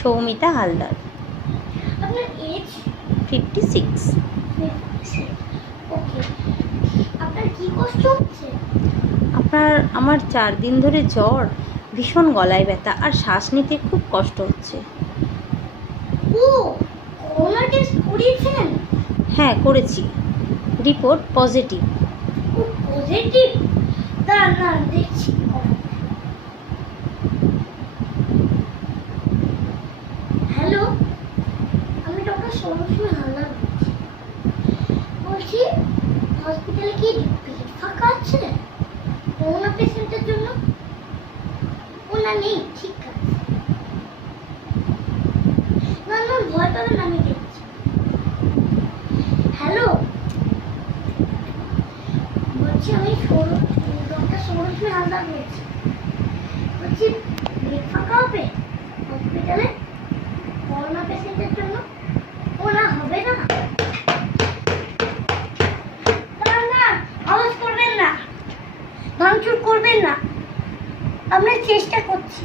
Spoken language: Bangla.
সৌমিতা হালদার। আপনার এজ? 56। ওকে। আপনার কি কষ্ট হচ্ছে? আমার 4 দিন ধরে জ্বর, ভীষণ গলায় ব্যথা আর শ্বাস নিতে খুব কষ্ট হচ্ছে। ও, করোনা টেস্ট করিয়েছেন? হ্যাঁ, করেছি, রিপোর্ট পজিটিভ। ও পজিটিভ? না দেখছি। হ্যালো, আমি ডক্টর সৌরভী হালদার বলছি। হসপিটালে কি বেড ফাঁকা আছে করোনা পেশেন্টের জন্য? না নেই, ঠিক আছে। না ভয় পাবেন না, আমি দেখছি। হ্যালো, বলছি আমি ডক্টর সৌরভী হালদার বলছি। বলছি বেড ফাঁকা হবে হসপিটালে করোনা পেশেন্টের জন্য? না হবে না। না আওয়াজ করবেন না, ভাঙচুর করবেন না, আমরা চেষ্টা করছি।